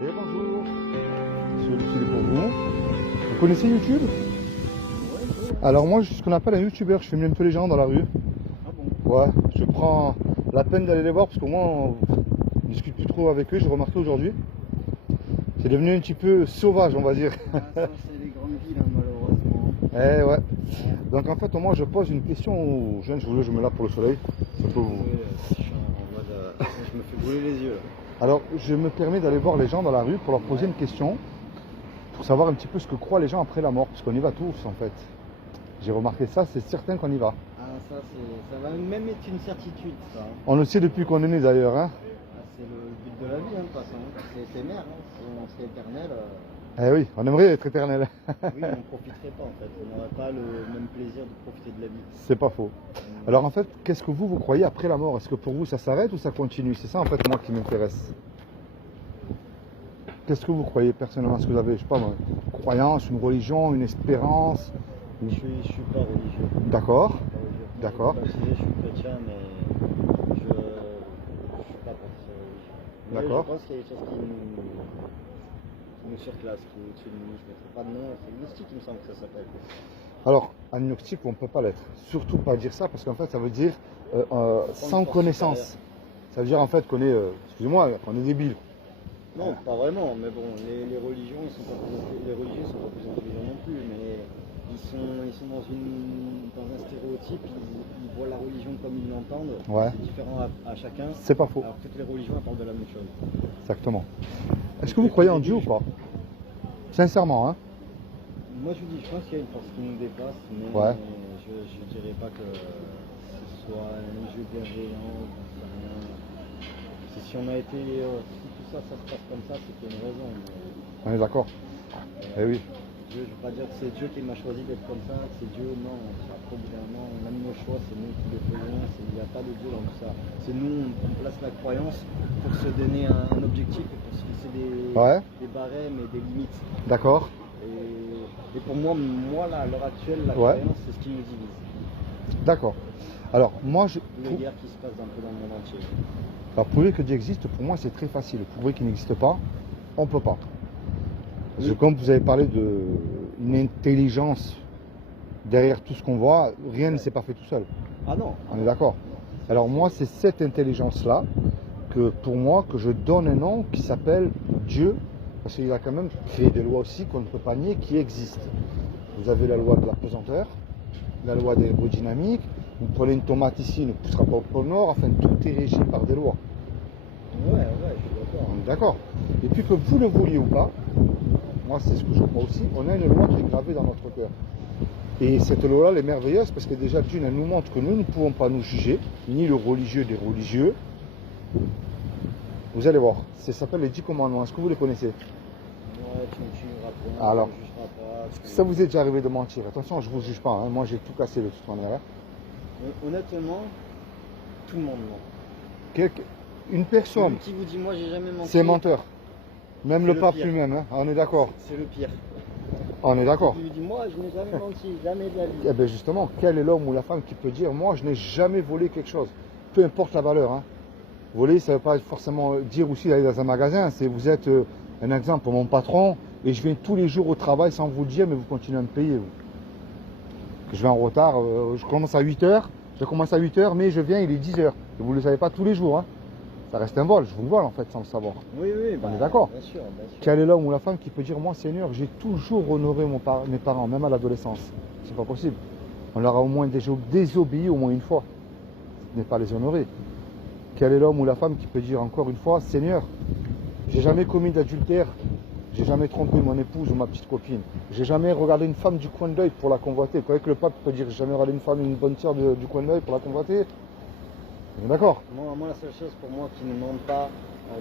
Et bonjour, celui-ci est pour vous. Vous connaissez YouTube? Alors moi je suis ce qu'on appelle un YouTuber, je filme un peu les gens dans la rue. Ah bon? Ouais, je prends la peine d'aller les voir parce qu'au moins on ne discute plus trop avec eux, j'ai remarqué aujourd'hui. C'est devenu un petit peu sauvage on va dire. Ah, ça c'est les grandes villes hein, malheureusement. Eh ouais. Donc en fait au moins je pose une question aux jeunes, je me lave pour le soleil. Ça peut vous... Je suis en mode, je me fais brûler les yeux là. Alors je me permets d'aller voir les gens dans la rue pour leur poser une question. Pour savoir un petit peu ce que croient les gens après la mort, parce qu'on y va tous en fait. J'ai remarqué ça, c'est certain qu'on y va. Ah ça va même être une certitude ça. On le sait depuis qu'on est né d'ailleurs. Hein. Ah, c'est le but de la vie hein, de toute façon. C'est mère, hein. Si on serait éternel, Eh oui, on aimerait être éternel. oui on ne profiterait pas en fait. On n'aurait pas le même plaisir de profiter de la vie. C'est pas faux. Alors en fait, qu'est-ce que vous croyez après la mort? Est-ce que pour vous ça s'arrête ou ça continue? C'est ça en fait moi qui m'intéresse. Qu'est-ce que vous croyez personnellement? Est-ce que vous avez, je sais pas moi, une croyance, une religion, une espérance? Je suis pas religieux. D'accord. D'accord. Je suis chrétien mais je suis pas parti religieux. Mais D'accord. je pense qu'il y a des choses qui nous surclassent, qui est au-dessus de nous. Je ne mettrai pas de nom, c'est mystique il me semble que ça s'appelle. Alors, agnostique, on ne peut pas l'être. Surtout pas dire ça parce qu'en fait ça veut dire sans connaissance. Ça veut dire en fait qu'on est, excusez-moi, qu'on est débile. Non, pas vraiment, mais bon, les religions, ils sont pas les religieux sont pas plus intelligents non plus, mais ils sont dans un stéréotype, ils voient la religion comme ils l'entendent, Ouais. c'est différent à chacun. C'est pas faux. Alors toutes les religions elles parlent de la même chose. Exactement. Est-ce que vous croyez en Dieu ou pas? Sincèrement, hein? Moi je vous dis, je pense qu'il y a une force qui nous dépasse, mais Ouais. je dirais pas que ce soit un jeu bienveillant, j'en sais rien. Si on a été, si tout ça se passe comme ça, c'est qu'il y a une raison. On est d'accord. Eh oui. Dieu, je ne veux pas dire que c'est Dieu qui m'a choisi d'être comme ça, que c'est Dieu, non. Après, au bout d'un moment, on a nos choix, c'est nous qui les faisons, il n'y a pas de Dieu dans tout ça. C'est nous, on place la croyance pour se donner un objectif et pour se fixer des barèmes et des limites. D'accord. Et pour moi là, à l'heure actuelle, la croyance, c'est ce qui nous divise. D'accord. Alors, moi, Les guerres qui se passent un peu dans le monde entier. Alors, prouver que Dieu existe, pour moi, c'est très facile. Prouver qu'il n'existe pas, on ne peut pas. Parce que comme vous avez parlé d'une intelligence derrière tout ce qu'on voit, rien ne s'est pas fait tout seul. Ah non. On est d'accord. Alors moi, c'est cette intelligence-là que pour moi, que je donne un nom qui s'appelle Dieu, parce qu'il a quand même créé des lois aussi qu'on ne peut pas nier qui existent. Vous avez la loi de la pesanteur, la loi des aérodynamiques, vous prenez une tomate ici, elle ne poussera pas au pôle Nord, enfin tout est régi par des lois. Ouais, je suis d'accord. On est d'accord. Et puis que vous le vouliez ou pas, moi c'est ce que je crois aussi, on a une loi qui est gravée dans notre cœur. Et cette loi-là, elle est merveilleuse parce que déjà d'une, elle nous montre que nous ne pouvons pas nous juger, ni le religieux des religieux. Vous allez voir, ça s'appelle les 10 commandements. Est-ce que vous les connaissez? Ouais, tu me tueras pas, Alors, tu me jugeras pas. est-ce que ça vous est déjà arrivé de mentir? Attention, je ne vous juge pas, hein. Moi j'ai tout cassé de toute manière. Honnêtement, tout le monde ment. Une personne, Qui vous dit moi j'ai jamais menti. c'est menteur. Même le pape pire. lui-même, hein. On est d'accord. C'est le pire. On est d'accord. Qui vous dit moi je n'ai jamais menti, jamais de la vie. Eh bien justement, quel est l'homme ou la femme qui peut dire moi je n'ai jamais volé quelque chose? Peu importe la valeur. Hein. Voler, ça ne veut pas forcément dire aussi d'aller dans un magasin. C'est vous êtes un exemple pour mon patron et je viens tous les jours au travail sans vous le dire, mais vous continuez à me payer. Vous. Que je vais en retard, je commence à 8h, mais je viens, il est 10h. Et vous ne le savez pas tous les jours. Hein. Ça reste un vol, je vous le vole en fait sans le savoir. Oui, On est d'accord. Bien sûr. Quel est l'homme ou la femme qui peut dire moi Seigneur, j'ai toujours honoré mes parents, même à l'adolescence? C'est pas possible. On leur a au moins déjà désobéi au moins une fois. Ce n'est pas les honorer. Quel est l'homme ou la femme qui peut dire encore une fois Seigneur, j'ai jamais commis d'adultère, j'ai jamais trompé mon épouse ou ma petite copine, j'ai jamais regardé une femme du coin de l'œil pour la convoiter. Vous croyez que le pape peut dire j'ai jamais regardé une femme, une bonne sœur du coin de l'œil pour la convoiter? D'accord. Moi, la seule chose pour moi qui ne mente pas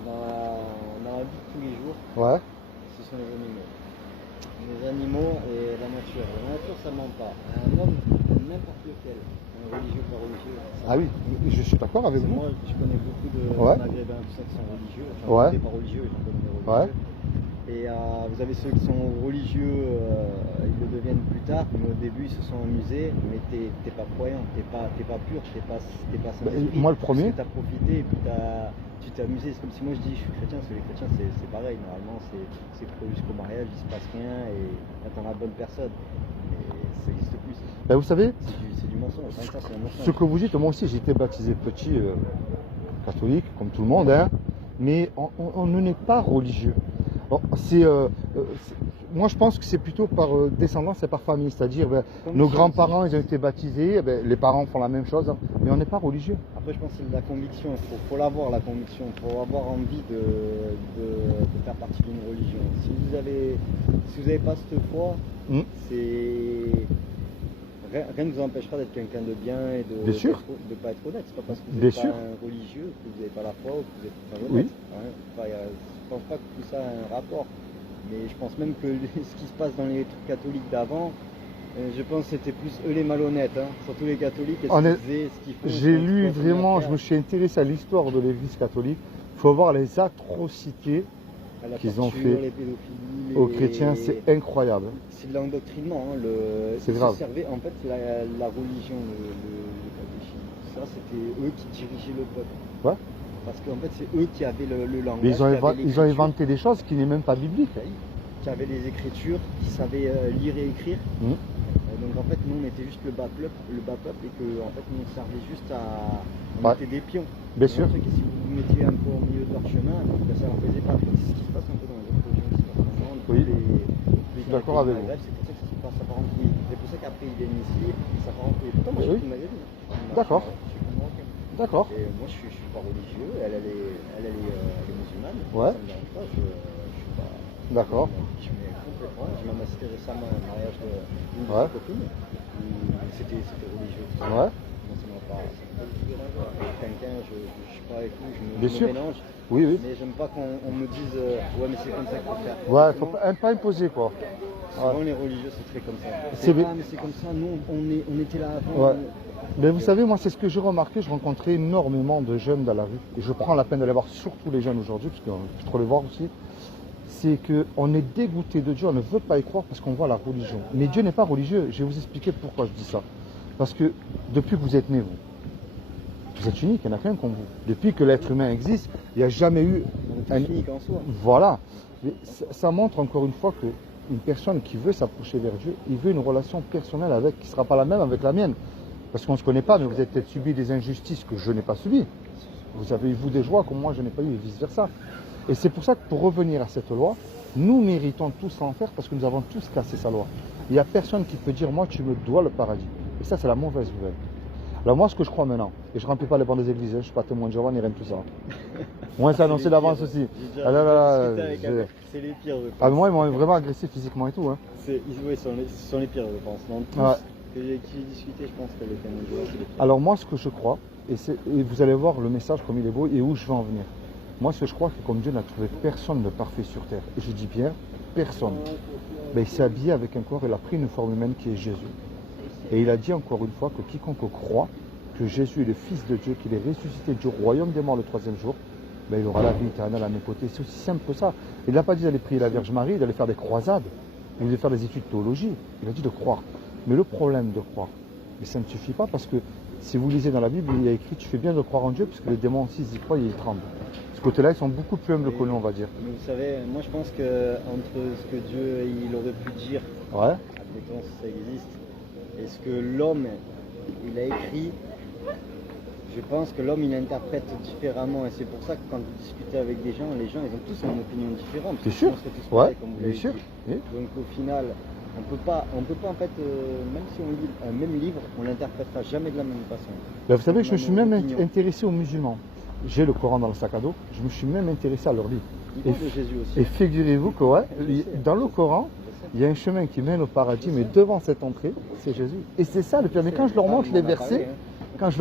dans la vie de tous les jours, ce sont les animaux. Les animaux et la nature. La nature, ça ne ment pas. Un homme, n'importe lequel, un religieux ou pas religieux. Ah oui, je suis d'accord avec vous. Moi, je connais beaucoup de maghrébins, tout ça, qui sont religieux. Enfin, pas religieux, j'en connais des religieux. Et vous avez ceux qui sont religieux, ils le deviennent plus tard, mais au début ils se sont amusés, mais t'es pas croyant, t'es pas pur, t'es pas Saint-Esprit. Moi le premier. Parce que t'as profité et puis tu t'es amusé. C'est comme si moi je dis je suis chrétien, parce que les chrétiens c'est pareil, normalement c'est jusqu'au mariage, il se passe rien et t'attends la bonne personne. Mais ça n'existe plus. Ben, vous savez, C'est du mensonge, rien que ça, c'est un mensonge. ce que vous dites, moi aussi j'ai été baptisé petit catholique, comme tout le monde, hein, mais on n'est pas religieux. Bon, moi je pense que c'est plutôt par descendance et par famille, c'est-à-dire nos grands-parents ils ont été baptisés, les parents font la même chose, hein, mais on n'est pas religieux. Après je pense que c'est de la conviction, il faut l'avoir la conviction, il faut avoir envie de faire partie d'une religion. Si vous avez pas cette foi, rien ne vous empêchera d'être quelqu'un de bien et de ne pas être honnête. C'est pas parce que vous n'êtes pas un religieux que vous n'avez pas la foi ou que vous êtes pas honnête. Oui. Je pense pas que tout ça a un rapport. Mais je pense même que ce qui se passe dans les trucs catholiques d'avant, je pense que c'était plus eux les malhonnêtes, hein. Surtout les catholiques, ce qu'ils font. J'ai lu vraiment, je me suis intéressé à l'histoire de l'église catholique. Il faut voir les atrocités qu'ils ont fait aux chrétiens, c'est incroyable. C'est de l'endoctrinement, hein. C'est grave. En fait, la religion, le catéchisme, ça c'était eux qui dirigeaient le peuple. Ouais. Parce qu'en fait, c'est eux qui avaient le langage. Ils ont inventé des choses qui n'est même pas biblique. Qui avaient les écritures, qui savaient lire et écrire. Donc en fait, nous on était juste le bas peuple et que en fait, nous on servait juste on était des pions. Bien sûr. Que si vous vous mettiez un peu au milieu de leur chemin, ça leur faisait pas. C'est ce qui se passe un peu dans les autres religions. Oui. Je suis d'accord avec vous. C'est pour ça que ça part en couille. C'est pour ça qu'après ils viennent ici et ça part en couille. Pourtant, moi je suis une magazine. D'accord. D'accord. Et moi je suis pas religieux, elle est musulmane. Ouais. Ça me dérange pas, je suis pas. D'accord. Je mets complètement. J'ai même assisté récemment à un mariage d'une copine où c'était religieux. Ouais. Moi ça m'a pas. Quelqu'un, je suis pas avec lui, je Bien me sûr. mélange. Oui, oui. Mais j'aime pas qu'on me dise ouais mais c'est comme ça qu'il faut faire. Ouais, faut pas imposer quoi. Souvent les religieux c'est très comme ça. Mais c'est comme ça, nous on était là avant. Ouais. Mais vous savez, moi c'est ce que j'ai remarqué, je rencontrais énormément de jeunes dans la rue. Et je prends la peine d'aller voir surtout les jeunes aujourd'hui, parce que je peux trop les voir aussi. C'est qu'on est dégoûté de Dieu, on ne veut pas y croire parce qu'on voit la religion. Mais Dieu n'est pas religieux, je vais vous expliquer pourquoi je dis ça. Parce que depuis que vous êtes né, vous êtes unique, il n'y en a qu'un comme vous. Depuis que l'être humain existe, il n'y a jamais eu unique en soi. Voilà. Mais ça montre encore une fois qu'une personne qui veut s'approcher vers Dieu, il veut une relation personnelle avec, qui ne sera pas la même avec la mienne. Parce qu'on ne se connaît pas, mais vous avez peut-être subi des injustices que je n'ai pas subies. Vous avez eu vous des joies que moi je n'ai pas eu et vice versa. Et c'est pour ça que pour revenir à cette loi, nous méritons tous l'enfer parce que nous avons tous cassé sa loi. Il n'y a personne qui peut dire moi tu me dois le paradis. Et ça c'est la mauvaise nouvelle. Alors moi ce que je crois maintenant, et je ne remplis pas les bancs des églises, je ne suis pas témoin de Jéhovah ni rien de tout ça. Moi c'est annoncé d'avance aussi. C'est les pires je pense. Ah mais moi ils m'ont vraiment agressé physiquement et tout. Hein. Ce sont les pires je pense. Dans tous que j'ai discuté, je pense que les témoins de Jéhovah c'est les pires. Alors moi ce que je crois, et vous allez voir le message comme il est beau et où je veux en venir. Moi, ce que je crois, c'est que comme Dieu n'a trouvé personne de parfait sur terre, et je dis bien personne, il s'est habillé avec un corps, il a pris une forme humaine qui est Jésus. Et il a dit encore une fois que quiconque croit que Jésus est le Fils de Dieu, qu'il est ressuscité du royaume des morts le troisième jour, il aura la vie éternelle à mes côtés. C'est aussi simple que ça. Il n'a pas dit d'aller prier la Vierge Marie, d'aller faire des croisades, ou d'aller faire des études de théologie. Il a dit de croire. Mais le problème de croire, ça ne suffit pas parce que si vous lisez dans la Bible, il y a écrit tu fais bien de croire en Dieu, puisque les démons aussi ils y croient et ils tremblent. Ce côté-là, ils sont beaucoup plus humbles que nous, on va dire. Mais vous savez, moi je pense que entre ce que Dieu il aurait pu dire, admettons si ça existe, et ce que l'homme il a écrit, je pense que l'homme il interprète différemment. Et c'est pour ça que quand vous discutez avec des gens, les gens ils ont tous une opinion différente. C'est sûr. Bien sûr. Donc au final, on peut pas en fait, même si on lit un même livre, on l'interprétera jamais de la même façon. Vous savez que je me suis même intéressé aux musulmans. J'ai le Coran dans le sac à dos, je me suis même intéressé à leur livre. De Jésus aussi. Et figurez-vous que dans le Coran, il y a un chemin qui mène au paradis, mais devant cette entrée, c'est Jésus. Et c'est ça le pire. Mais quand je leur montre les versets, parce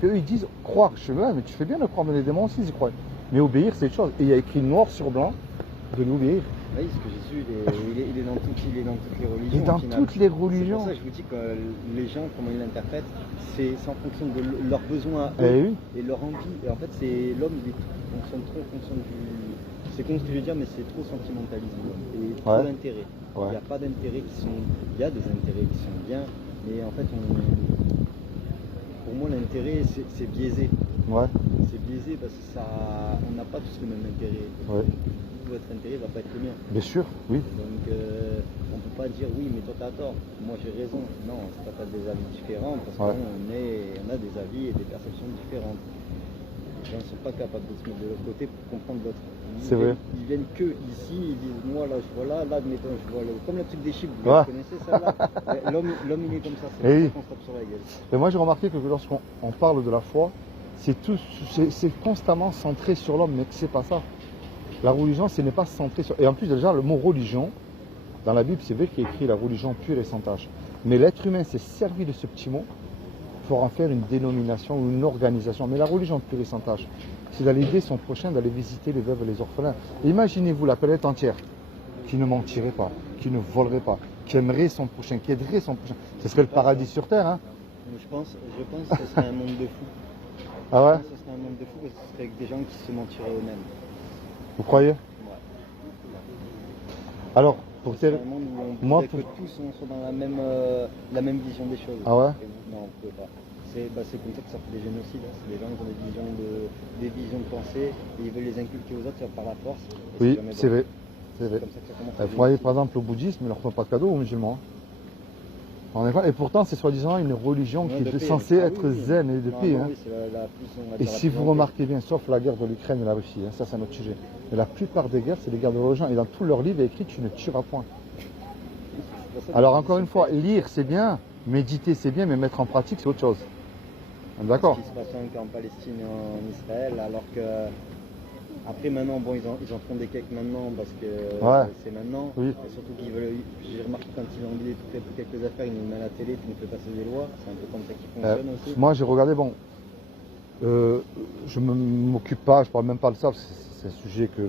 qu'eux ils disent croire, je sais pas, mais tu fais bien de croire, mais les démons aussi ils y croient. Mais obéir c'est une chose. Et il y a écrit noir sur blanc de l'obéir. Oui, parce que Jésus, il est dans toutes les religions. Il est dans toutes les religions. C'est pour ça que je vous dis que les gens, comment ils l'interprètent, c'est en fonction de leurs besoins à eux et leur envie. Et en fait, c'est l'homme, il fonctionne trop en fonction C'est con ce que je veux dire, mais c'est trop sentimentalisme et trop Ouais. d'intérêts. Il Ouais. n'y a pas d'intérêts qui sont. Il y a des intérêts qui sont bien, mais en fait, pour moi, l'intérêt, c'est biaisé. Ouais. C'est biaisé parce que ça, on n'a pas tous le même intérêt. Ouais. Votre intérêt va pas être le mien. Bien sûr, oui. Donc on peut pas dire oui, mais toi t'as tort, moi j'ai raison. Non, c'est pas des avis différents parce Ouais. on a des avis et des perceptions différentes. Les gens ne sont pas capables de se mettre de l'autre côté pour comprendre l'autre. C'est vrai. Ils viennent que ici, ils disent moi là je vois là, admettons je vois comme le truc des chiffres, vous Ouais. connaissez celle-là. L'homme il est comme ça, c'est Eh oui. pour ça qu'on se tape sur la gueule. Et moi j'ai remarqué que lorsqu'on parle de la foi, c'est constamment centré sur l'homme, mais c'est pas ça. La religion, ce n'est pas centré sur... Et en plus déjà, le mot religion, dans la Bible, c'est vrai qu'il y a écrit la religion pure et sans tâche. Mais l'être humain s'est servi de ce petit mot pour en faire une dénomination ou une organisation. Mais la religion pure et sans tâche, c'est d'aller aider son prochain, d'aller visiter les veuves et les orphelins. Et imaginez-vous la planète entière qui ne mentirait pas, qui ne volerait pas, qui aimerait son prochain, qui aiderait son prochain. Ce serait le paradis sur Terre, hein? Je pense que ce serait un monde de fous. Ah ouais? Je pense que ce serait un monde de fous parce que ce serait avec des gens qui se mentiraient eux-mêmes. Vous croyez? Ouais. Alors, pour C'est tel... un monde où on Moi, voudrait que tous on soit dans la même vision des choses. Ah ouais? Non, on ne peut pas. C'est comme ça que ça fait des génocides. Hein. C'est des gens qui ont des visions de pensée et ils veulent les inculquer aux autres par la force. Et Oui, jamais c'est bon. vrai. C'est vrai. Comme ça que ça commence à Vous voyez génocide. par exemple le bouddhisme, ils ne leur font pas de cadeaux aux musulmans. On est pas- Et pourtant, c'est soi-disant une religion Ouais, qui de est paix. censée Ah oui, être oui. zen et de paix. Normalement, Hein. oui, c'est la plus, on va Et dire, la si plus vous en paix. remarquez bien, sauf la guerre de l'Ukraine et la Russie, hein, ça c'est un autre sujet. Mais la plupart des guerres, c'est des guerres de religion. Et dans tous leurs livres, il y a écrit tu ne tueras point. C'est pour ça que Alors les encore une gens fois, sont lire c'est bien, méditer c'est bien, mais mettre en pratique c'est autre chose. On est D'accord? Ce qui se passe en Palestine et en Israël, alors que après maintenant, bon, ils en font des cakes maintenant parce que Ouais. c'est maintenant. Oui. Et surtout qu'ils veulent, j'ai remarqué quand ils ont envie de faire quelques affaires, ils nous mettent à la télé, puis ils nous fait passer des lois. C'est un peu comme ça qu'ils fonctionnent aussi. Moi j'ai regardé, bon, je ne m'occupe pas, je parle même pas de ça, parce que c'est un sujet que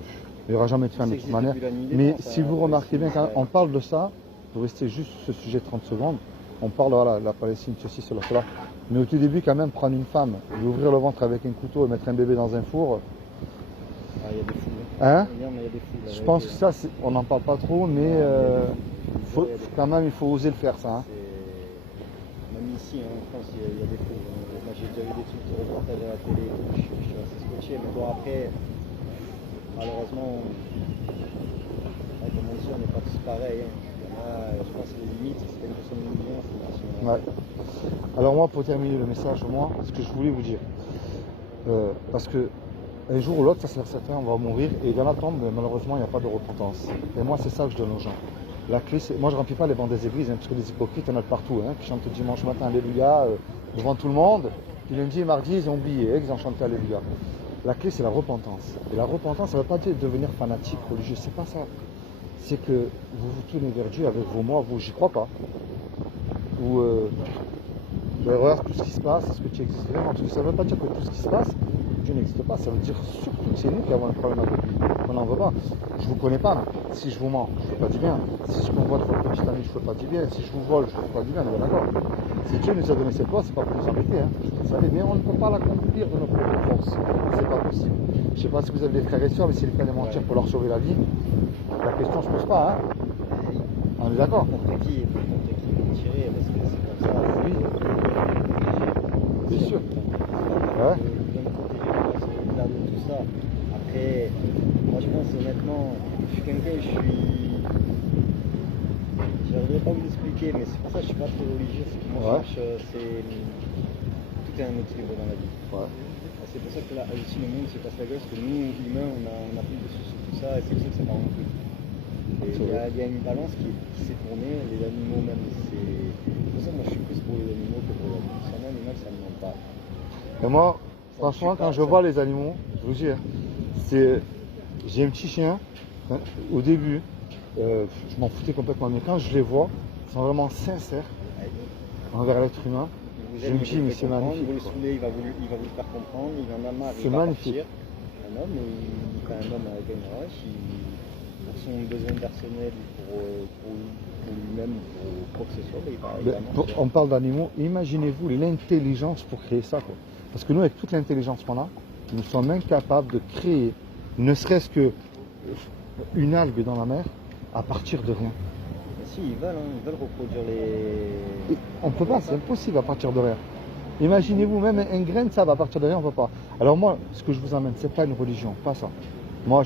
il n'y aura jamais de fin de C'est toute existe manière. depuis la nuit des Mais temps, ça, si vous la remarquez bien, Palestine, quand on parle de ça, pour rester juste sur ce sujet 30 secondes, on parle voilà, la Palestine, ceci, cela. Mais au tout début, quand même, prendre une femme, lui ouvrir le ventre avec un couteau et mettre un bébé dans un four, Ah, il y a des fous. hein? Il y a des fous. la Je pense que vérité, ça, on n'en parle pas trop, mais quand même, il faut oser le faire, ça. Hein. Même ici, hein, en France, il y a des fous. Moi, j'ai déjà vu des trucs de reportages à la télé, je suis assez scotché. Mais bon, après, malheureusement, comme on dit, on n'est pas tous pareils. Hein. Il y en a, je pense que les limites, c'est une question de religion, c'est une question de... Ouais. Alors moi, pour terminer le message, moi, ce que je voulais vous dire, parce que un jour ou l'autre, ça c'est certain, on va mourir, et dans la tombe, malheureusement, il n'y a pas de repentance. Et moi, c'est ça que je donne aux gens. La clé, c'est... Moi, je ne remplis pas les bancs des églises, hein, parce que des hypocrites, il y en a de partout, hein, qui chantent dimanche matin Alléluia, devant tout le monde, puis lundi et mardi, ils ont oublié, ils ont chanté Alléluia. La clé, c'est la repentance. Et la repentance, ça ne veut pas dire devenir fanatique, religieux, c'est pas ça. C'est que vous vous tournez vers Dieu avec vos mots, vous, j'y crois pas. Ou regarde tout ce qui se passe, est-ce que tu existes vraiment? Parce que ça ne veut pas dire que tout ce qui se passe, Dieu n'existe pas. Ça veut dire surtout que c'est nous qui avons un problème avec lui. On n'en veut pas. Je ne vous connais pas. Si je vous mens, je ne fais pas du bien. Si je convoite votre petite amie, je ne fais pas du bien. Si je vous vole, je ne fais pas du bien. On est d'accord. Si Dieu nous a donné cette loi, c'est pas pour nous embêter. Hein. Vous savez, mais on ne peut pas l'accomplir de nos propres forces. C'est pas possible. Je ne sais pas si vous avez des frères et sœurs, mais si les frères de mentir pour leur sauver la vie, la question ne se pose pas. Hein. On est d'accord. Contre qui vous tirez, parce que c'est comme ça. Oui. Bien sûr. Ouais. Au-delà de tout ça. Après, moi je pense honnêtement, je suis quelqu'un, je n'arriverai pas à vous l'expliquer, mais c'est pour ça que je suis pas très religieux. C'est que moi Ouais. je cherche, tout est un équilibre dans la vie. Ouais. C'est pour ça que là, aussi le monde se passe la gueule, parce que nous, humains, on a plus de soucis sur tout ça, et c'est pour ça que ça part en couille. Et il y a une balance qui s'est tournée, les animaux même, c'est pour ça que moi je suis plus pour les animaux que pour l'homme. Si un animal, ça ne me manque pas. Et moi, franchement, quand je vois les animaux, je vous dis, hein, j'ai un petit chien. Hein, au début, je m'en foutais complètement, mais quand je les vois, ils sont vraiment sincères envers l'être humain. Vous Je aimez, me vous dis, le mais faites c'est comprendre, magnifique, vous le quoi. saoulez, il va vous le faire comprendre, il en a marre, C'est il va magnifique. partir. Un homme, quand un homme avec une roche, pour son besoin personnel, pour lui-même, pour quoi que ce soit, il va marcher. On parle d'animaux, imaginez-vous l'intelligence pour créer ça, quoi. Parce que nous, avec toute l'intelligence qu'on a, nous sommes incapables de créer, ne serait-ce que une algue dans la mer à partir de rien. Mais si, ils veulent reproduire les. Et on ne peut pas, c'est impossible à partir de rien. Imaginez-vous, même un grain de sable à partir de rien, on ne peut pas. Alors moi, ce que je vous amène, c'est pas une religion, pas ça. Moi,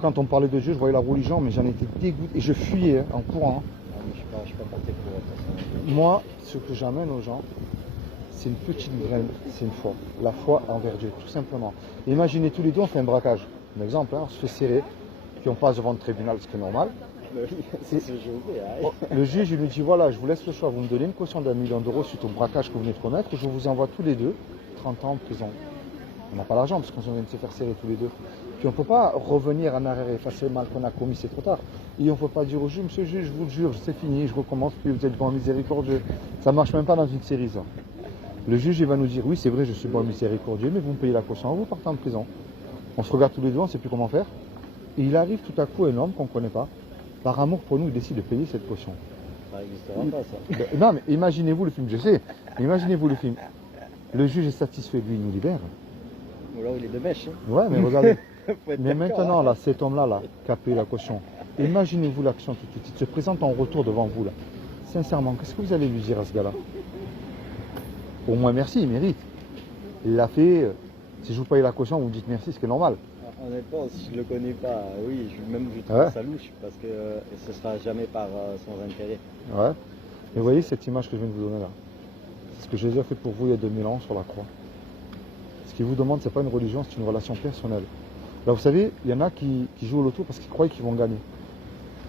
quand on parlait de Dieu, je voyais la religion, mais j'en étais dégoûté et je fuyais en courant. Ah, mais je suis pas porté pour de toute façon. Moi, ce que j'amène aux gens, c'est une petite graine, c'est une foi. La foi envers Dieu, tout simplement. Imaginez tous les deux, on fait un braquage. Un exemple, hein, on se fait serrer, puis on passe devant le tribunal, ce qui est normal. C'est ce que je fais. Hein. Le juge, il lui dit, voilà, je vous laisse le choix, vous me donnez une caution d'1 million d'euros suite au braquage que vous venez de commettre, je vous envoie tous les deux 30 ans en prison. On n'a pas l'argent parce qu'on vient de se faire serrer tous les deux. Puis on ne peut pas revenir en arrière et effacer le mal qu'on a commis, c'est trop tard. Et on ne peut pas dire au juge, monsieur le juge, je vous le jure, c'est fini, je recommence, puis vous êtes bon miséricordieux. Ça ne marche même pas dans une série, ça. Le juge, il va nous dire, oui, c'est vrai, je suis bon miséricordieux, mais vous me payez la caution, vous partez en prison. On se regarde tous les deux, on ne sait plus comment faire. Et il arrive tout à coup un homme qu'on ne connaît pas, par amour pour nous, il décide de payer cette caution. Ça n'existera pas, ça. Non, mais imaginez-vous le film, je sais, mais imaginez-vous le film. Le juge est satisfait, lui, il nous libère. Ou là où il est de mèche. Hein. Ouais, mais regardez. Faut être Mais d'accord, maintenant, hein. là, cet homme-là, là, qui a payé la caution, imaginez-vous l'action tout de suite. Il se présente en retour devant vous, là. Sincèrement, qu'est-ce que vous allez lui dire à ce gars-là? Au moins, merci, il mérite. Il l'a fait. Si je vous paye la caution, vous me dites merci, ce qui est normal. Honnêtement, si je le connais pas, oui, je trouve Ouais. ça louche parce que ce sera jamais par son intérêt. Ouais. Et vous voyez cette image que je viens de vous donner là? C'est ce que Jésus a fait pour vous il y a 2000 ans sur la croix. Ce qu'il vous demande, c'est pas une religion, c'est une relation personnelle. Là, vous savez, il y en a qui jouent au loto parce qu'ils croient qu'ils vont gagner.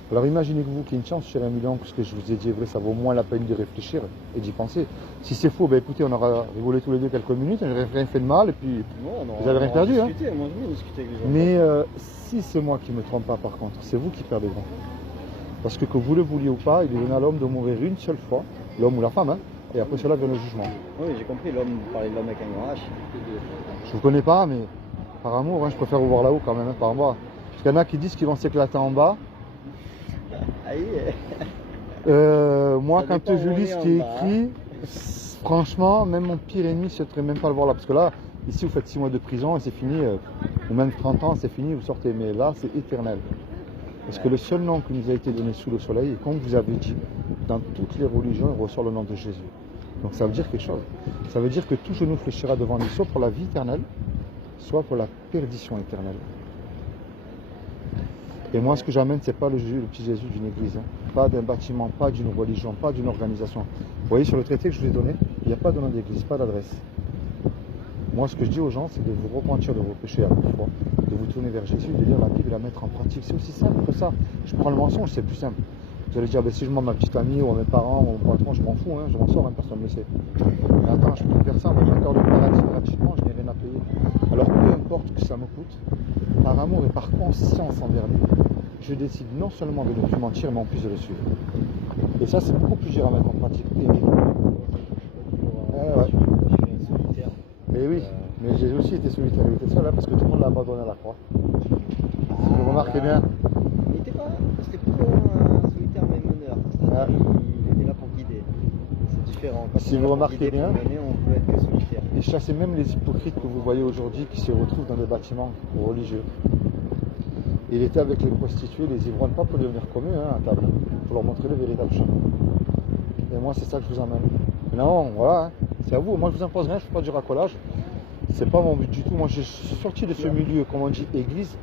Alors imaginez que vous, qu'il y ait une chance sur 1 million, que ce que je vous ai dit est vrai, ça vaut au moins la peine de réfléchir et d'y penser. Si c'est faux, ben écoutez, on aura rigolé tous les deux quelques minutes, on n'aurait rien fait de mal et puis vous avez rien perdu. Hein. Moi, je vais discuter avec les gens. Mais si c'est moi qui ne me trompe pas par contre, c'est vous qui perdez grand. Parce que vous le vouliez ou pas, il est donné à l'homme de mourir une seule fois, l'homme ou la femme, hein, et après cela vient le jugement. Oui, j'ai compris, l'homme, vous parlez de l'homme avec un grand H. Je ne vous connais pas, mais par amour, hein, je préfère vous voir là-haut quand même, hein, par moi. Parce qu'il y en a qui disent qu'ils vont s'éclater en bas. Aïe. Moi, Ça quand dépend je où on lis est ce en qui est bas, écrit, franchement, même mon pire ennemi ne souhaiterait même pas le voir là. Parce que là, ici, vous faites 6 mois de prison et c'est fini. Ou même 30 ans, c'est fini, vous sortez. Mais là, c'est éternel. Parce que le seul nom qui nous a été donné sous le soleil, et comme vous avez dit, dans toutes les religions, il ressort le nom de Jésus. Donc ça veut dire quelque chose. Ça veut dire que tout genou fléchira devant lui, soit pour la vie éternelle, soit pour la perdition éternelle. Et moi, ce que j'amène, c'est pas le petit Jésus d'une église, hein. Pas d'un bâtiment, pas d'une religion, pas d'une organisation. Vous voyez, sur le traité que je vous ai donné, il n'y a pas de nom d'église, pas d'adresse. Moi, ce que je dis aux gens, c'est de vous repentir de vos péchés à la fois, de vous tourner vers Jésus, de lire la Bible et la mettre en pratique. C'est aussi simple que ça. Je prends le mensonge, c'est plus simple. Vous allez dire, ben, si je mens à ma petite amie ou à mes parents ou au patron, je m'en fous, hein, je m'en sors, hein, personne ne le sait. Mais attends, je peux faire ça, moi, je m'accorde le paradis gratuitement, je n'ai rien à payer. Alors, peu importe que ça me coûte, par amour et par conscience envers lui, je décide non seulement de ne plus mentir, mais en plus de le suivre. Et ça, c'est beaucoup plus dur à mettre en pratique. Ouais. J'ai fait un solitaire. Et oui, mais j'ai aussi été solitaire. Il était seul là parce que tout le monde l'a abandonné à la croix. Si vous remarquez bien. C'était plutôt un solitaire mais meneur. Ouais. Il était là pour guider. C'est différent. Quand Si on est vous là pour remarquez guider, bien. pour mener, on peut être que solitaire. Il chassait même les hypocrites que vous voyez aujourd'hui qui se retrouvent dans des bâtiments religieux. Il était avec les prostituées, les ivrognes, pas pour devenir comme eux hein, à table, pour leur montrer le véritable chemin. Et moi, c'est ça que je vous emmène. Mais non, voilà, hein, c'est à vous. Moi, je vous impose rien, je ne fais pas du racolage. C'est pas mon but du tout. Moi, je suis sorti de ce milieu, comme on dit, église,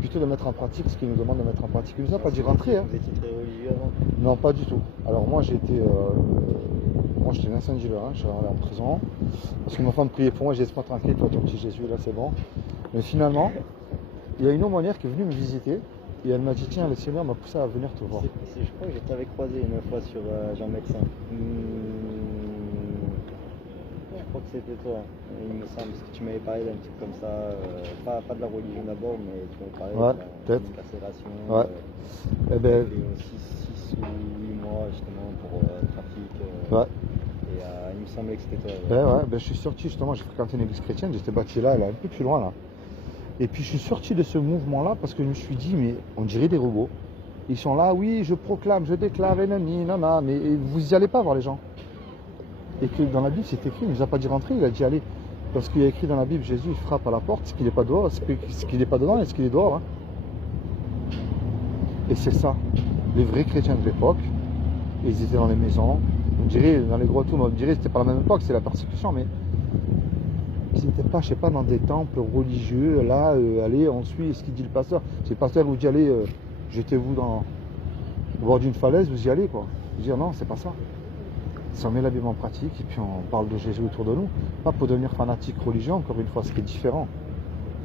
plutôt de mettre en pratique ce qu'il nous demande de mettre en pratique. Il nous a pas dit rentrer. Hein. Vous étiez très religieux avant? Non, pas du tout. Alors moi, j'étais un ancien dealer, hein. Je suis allé en prison. Parce que ma femme priait pour moi, j'ai dit, pas tranquille, toi, ton petit Jésus, là, c'est bon. Mais finalement, il y a une aumônière qui est venue me visiter et elle m'a dit, tiens, le Seigneur m'a poussé à venir te voir. Je crois que je t'avais croisé une fois sur Jean Médecin. Je crois que c'était toi, il me semble, parce que tu m'avais parlé d'un truc comme ça, pas de la religion d'abord, mais tu m'avais parlé Ouais, de peut-être. l'incarcération. Ouais. Eh ben, Et aussi 6 ou 8 mois justement pour trafic. ouais. Et il me semblait que c'était toi. Ben, je suis sorti justement, j'ai fréquenté une église chrétienne, j'étais bâti là, elle est un peu plus loin là. Et puis je suis sorti de ce mouvement-là parce que je me suis dit, mais on dirait des robots. Ils sont là, oui, je proclame, je déclare, nanani, nana, mais vous n'y allez pas voir les gens. Et que dans la Bible, c'est écrit, il ne nous a pas dit rentrer, il a dit aller. Parce qu'il y a écrit dans la Bible, Jésus il frappe à la porte, ce qu'il n'est pas dehors, ce qu'il n'est pas dedans et ce qu'il est dehors. Hein. Et c'est ça. Les vrais chrétiens de l'époque, ils étaient dans les maisons, on dirait dans les gros tours, on dirait que c'était pas la même époque, c'est la persécution, mais ils n'étaient pas, je sais pas, dans des temples religieux, là, allez, on suit ce qu'il dit le pasteur. Si le pasteur vous dit, allez, jetez-vous au bord d'une falaise, vous y allez, quoi. Je veux dire, non, c'est pas ça. Si on met la Bible en pratique, et puis on parle de Jésus autour de nous, pas pour devenir fanatique religieux, encore une fois, ce qui est différent.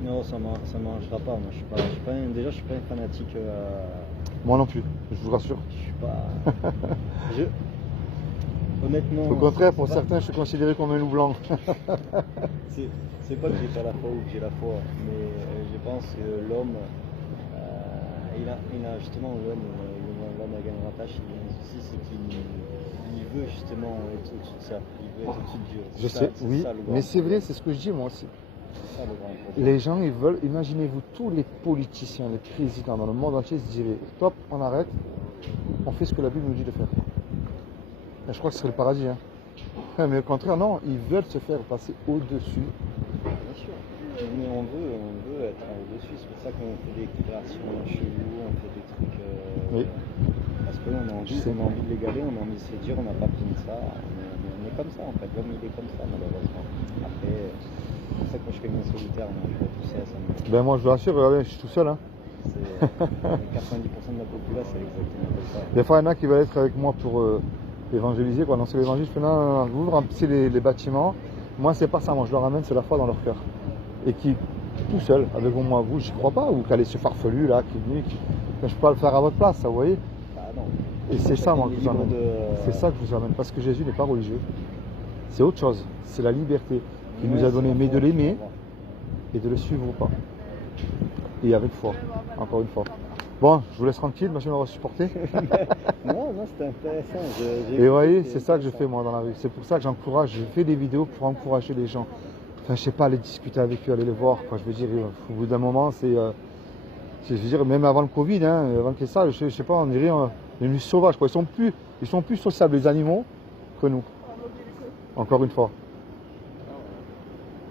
Non, ça marchera pas. Moi, déjà, je suis pas un fanatique. Moi non plus, je vous rassure. Je suis pas. Honnêtement. Au contraire, pour certains, je suis considéré comme un loup blanc. C'est pas que j'ai pas la foi ou que j'ai la foi, mais je pense que l'homme, il a justement l'homme a gagné la tâche. Il a un souci, c'est qu'il veut justement être au-dessus de ça. Il veut être au-dessus de Dieu. Je sais, oui, mais c'est vrai, c'est ce que je dis moi aussi. Les gens, ils veulent, imaginez-vous, tous les politiciens, les présidents dans le monde entier se diraient, stop, on arrête, on fait ce que la Bible nous dit de faire. Et je crois que ce serait le paradis. Hein. Mais au contraire, non, ils veulent se faire passer au-dessus. Bien sûr, mais on veut être au-dessus, c'est pour ça qu'on fait des créations cheloues, on fait des trucs... Oui. Parce qu'on a envie de l'égaler, on a envie de se dire, on n'a pas pris ça, on est comme ça en fait, l'homme il est comme ça malheureusement. Après, c'est pour ça que quand je fais une solitaire, moi, je vais pousser à ça. Ben moi je vous rassure, regardez, je suis tout seul. Hein. 90% de la population, c'est exactement comme ça. Des fois, il y en a qui veulent être avec moi pour évangéliser, quoi, annoncer l'évangile. Je fais non, vous remplissez les bâtiments. Moi, c'est pas ça, moi je leur ramène, c'est la foi dans leur cœur. Et qui, tout seul, avec moi, vous, j'y crois pas, ou qu'elle est ce farfelu là, qui est venu, je peux pas le faire à votre place, ça, vous voyez. Ah non. Et c'est ça, moi, que je vous amène. C'est ça que je vous amène, parce que Jésus n'est pas religieux. C'est autre chose, c'est la liberté qu'il nous a donnée, mais de l'aimer et de le suivre ou pas. Et avec foi, encore une fois. Bon, je vous laisse tranquille, machine va supporter. Non, c'était intéressant. Et vous voyez, c'est ça que je fais moi dans la rue. C'est pour ça que j'encourage, je fais des vidéos pour encourager les gens. Enfin, je sais pas, aller discuter avec eux, aller les voir. Quoi. Je veux dire, au bout d'un moment, je veux dire, même avant le Covid, hein, avant que ça, je sais pas, on dirait une sauvage. Quoi. Ils sont plus sociables, les animaux, que nous. Encore une fois.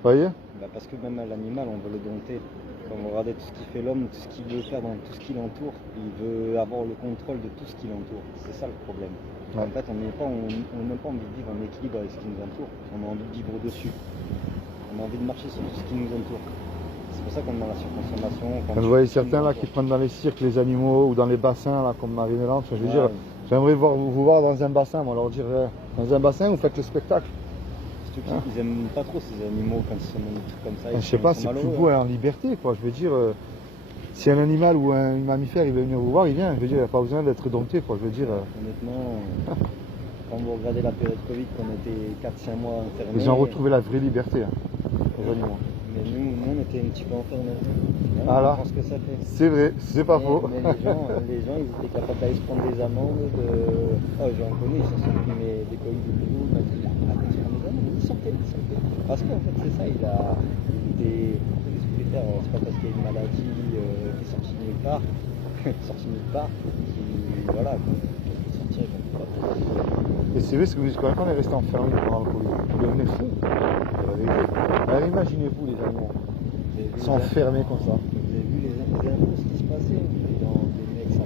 Vous voyez? Parce que même l'animal, on veut le dompter. Quand vous regardez tout ce qui fait l'homme, tout ce qu'il veut faire dans tout ce qui l'entoure, il veut avoir le contrôle de tout ce qui l'entoure. C'est ça le problème. Ouais. En fait, on n'a pas envie de vivre en équilibre avec ce qui nous entoure. On a envie de vivre au-dessus. On a envie de marcher sur tout ce qui nous entoure. C'est pour ça qu'on est dans la surconsommation. Vous voyez certains là qui prennent dans les cirques les animaux ou dans les bassins, là, comme Marie-Mélante. Je veux dire, j'aimerais vous voir dans un bassin, moi leur dire, dans un bassin, vous faites le spectacle. Ils aiment pas trop ces animaux quand ils sont dans des trucs comme ça. Je sais pas, c'est plus beau en liberté, quoi. Je veux dire, si un animal ou un mammifère il veut venir vous voir, il vient. Je veux dire, il n'y a pas besoin d'être dompté, quoi. Je veux dire. Honnêtement, quand vous regardez la période Covid, qu'on était 4-5 mois enfermés. Ils ont retrouvé la vraie liberté, hein, les animaux. Mais nous, on était un petit peu enfermés. Ah là, je pense que ça fait. C'est vrai, c'est pas faux. Mais les gens, ils étaient capables d'aller se prendre des amendes. Oh, j'en connais, ils se sont pris des colis de boulot, ils sortaient. Parce qu'en fait, c'est ça, il était secrétaire, c'est pas parce qu'il y a une maladie qui est sortie de nulle part, voilà, qui sortirait comme ça. Et c'est vrai ce que vous dites, quand on est resté enfermé pendant le Covid, vous devenez fou. Alors imaginez-vous les animaux, s'enfermer comme ça. Vous avez vu les animaux, ce qui se passait dans des mecs, ça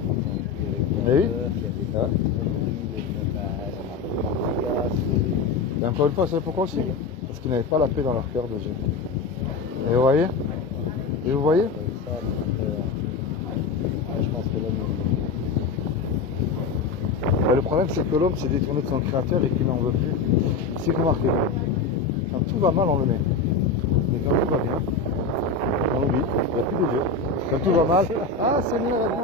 Et encore une fois, c'est pourquoi aussi? Parce qu'ils n'avaient pas la paix dans leur cœur de Dieu. Et vous voyez? Et vous voyez? Je pense que l'homme... Le problème, c'est que l'homme s'est détourné de son créateur et qu'il n'en veut plus. C'est remarqué. Quand tout va mal, on le met. Mais quand tout va bien, on oublie. Il n'y a plus de Dieu. Quand tout va mal, ah Seigneur, aide-moi,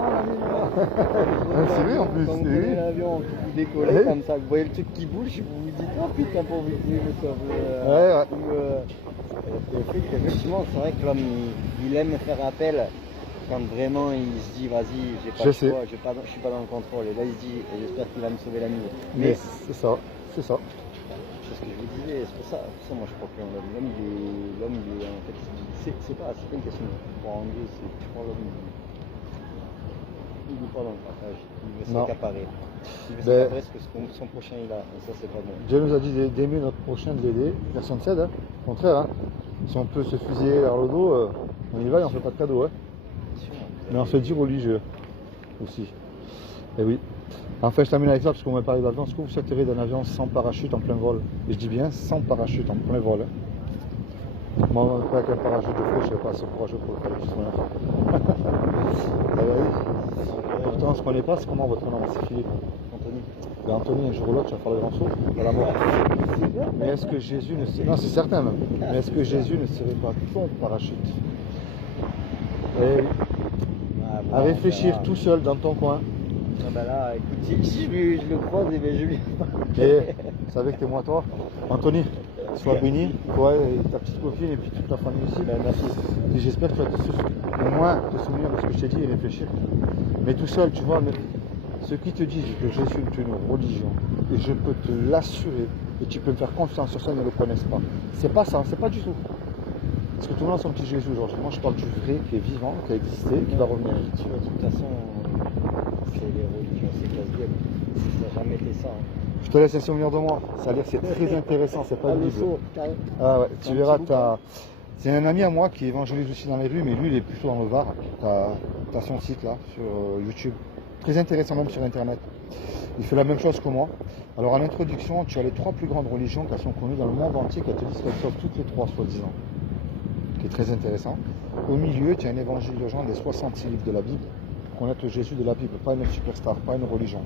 c'est vrai en plus. Quand vous voyez l'avion qui décolle comme ça, vous voyez le truc qui bouge, vous vous dites, oh putain, pour vous me sauver. Le truc, effectivement, c'est vrai que l'homme, il aime faire appel quand vraiment il se dit, vas-y, j'ai pas le choix, je suis pas dans le contrôle. Et là, il se dit, j'espère qu'il va me sauver la nuit. Mais c'est ça. C'est ce que je vous disais, c'est pour ça moi je crois que l'homme il est en fait, c'est pas une question de croire en Dieu, je crois l'homme il n'est pas dans le partage, il veut s'accaparer. Il veut s'accaparer ce que son prochain il a, et ça c'est pas bon. Dieu nous a dit d'aimer notre prochain, de l'aider, personne ne cède, hein. Au contraire, hein. Si on peut se fusiller vers le dos, on y va et on fait pas de cadeau, hein. Mais on se dit religieux. aussi. Et oui. Enfin, je termine avec ça parce qu'on m'a parlé d'avion. Est-ce que vous sortirez d'un avion sans parachute en plein vol? Et je dis bien sans parachute en plein vol. Hein. Moi, avec un parachute de feu, je ne serais pas assez courageux pour le faire juste pour oui. Pourtant, on ne se connaît pas. C'est comment votre nom? C'est Philippe. Anthony. Ben, Anthony, un jour ou l'autre, tu vas faire le grand saut à la mort. Mais est-ce que Jésus ne serait... Non, c'est certain même. Mais est-ce que Jésus ne serait pas ton parachute? Et Ah, à réfléchir tout seul dans ton coin. Ah bah là, écoute, si je le croise, eh ben, je lui. Et vous savez que t'es moi, toi. Anthony, sois béni, toi et ta petite copine et puis toute la famille ici. Ben, merci. Et j'espère que tu vas au moins te souvenir de ce que je t'ai dit et réfléchir. Mais tout seul, tu vois, mais ceux qui te disent que Jésus est une religion, et je peux te l'assurer, et tu peux me faire confiance sur ça, ils ne le connaissent pas. C'est pas ça, c'est pas du tout. Parce que tout le monde a son petit Jésus aujourd'hui. Moi, je parle du vrai qui est vivant, qui a existé, qui va revenir. Tu vois, de toute façon, c'est les religions, c'est casse-gueule. Ça n'a jamais été ça. Hein. Je te laisse un souvenir de moi. C'est-à-dire que c'est très intéressant, c'est pas Ah, une le Bible. saut, carré. Ah ouais, tu verras, petit c'est un ami à moi qui évangélise aussi dans les rues, mais lui, il est plutôt dans le Var. T'as son site là, sur YouTube. Très intéressant, même sur Internet. Il fait la même chose que moi. Alors, à l'introduction, tu as les 3 plus grandes religions qui sont connues dans le monde entier, qui te disent qu'elles sauvent toutes les 3, soi-disant. Qui est très intéressant. Au milieu, tu as un évangile de Jean des 66 livres de la Bible. Connaître le Jésus de la Bible, pas une superstar, pas une religion.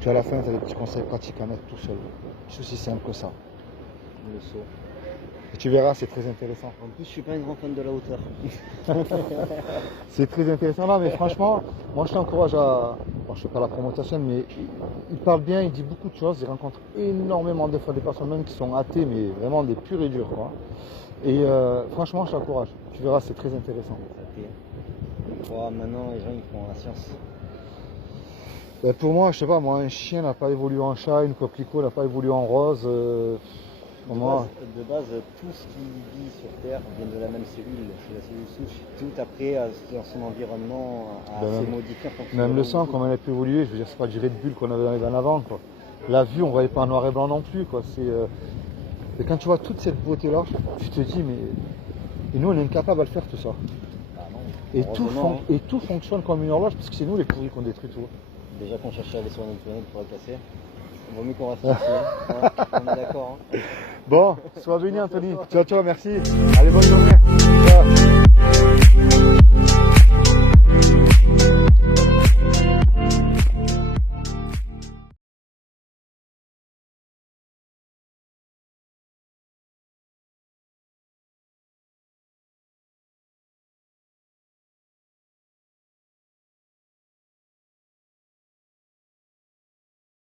Puis à la fin, tu as des petits conseils pratiques à mettre tout seul. C'est aussi simple que ça. Le saut. Et tu verras, c'est très intéressant. En plus, je suis pas une grande fan de la hauteur. C'est très intéressant. Non, mais franchement, moi je t'encourage à. Bon, je ne fais pas la promotion, mais il parle bien, il dit beaucoup de choses. Il rencontre énormément de fois des personnes même qui sont athées, mais vraiment des purs et durs, quoi. Et franchement, je t'encourage. Tu verras, c'est très intéressant. Maintenant, les gens ils font la science. Ben, pour moi, je sais pas, moi, un chien n'a pas évolué en chat, une coquelicot n'a pas évolué en rose. Pour moi. De base, tout ce qui vit sur Terre vient de la même cellule, c'est la cellule souche. Tout après, dans son environnement, s'est modifié en fonction Même de le sang, comme elle a pu évoluer, je veux dire, c'est pas du Red Bull qu'on avait dans les années avant, quoi. La vue, on voyait pas en noir et blanc non plus, quoi. Et quand tu vois toute cette beauté-là, tu te dis, mais. Et nous, on est incapable à le faire, tout ça. Ah non, Et tout fonctionne comme une horloge, parce que c'est nous les pourris qu'on détruit tout. Déjà qu'on cherchait à aller sur notre planète pour la casser. Il vaut mieux qu'on reste ici. Hein. On est d'accord. Hein. Bon, sois béni Anthony. Ciao, ciao, merci. Allez, bonne journée. Ciao.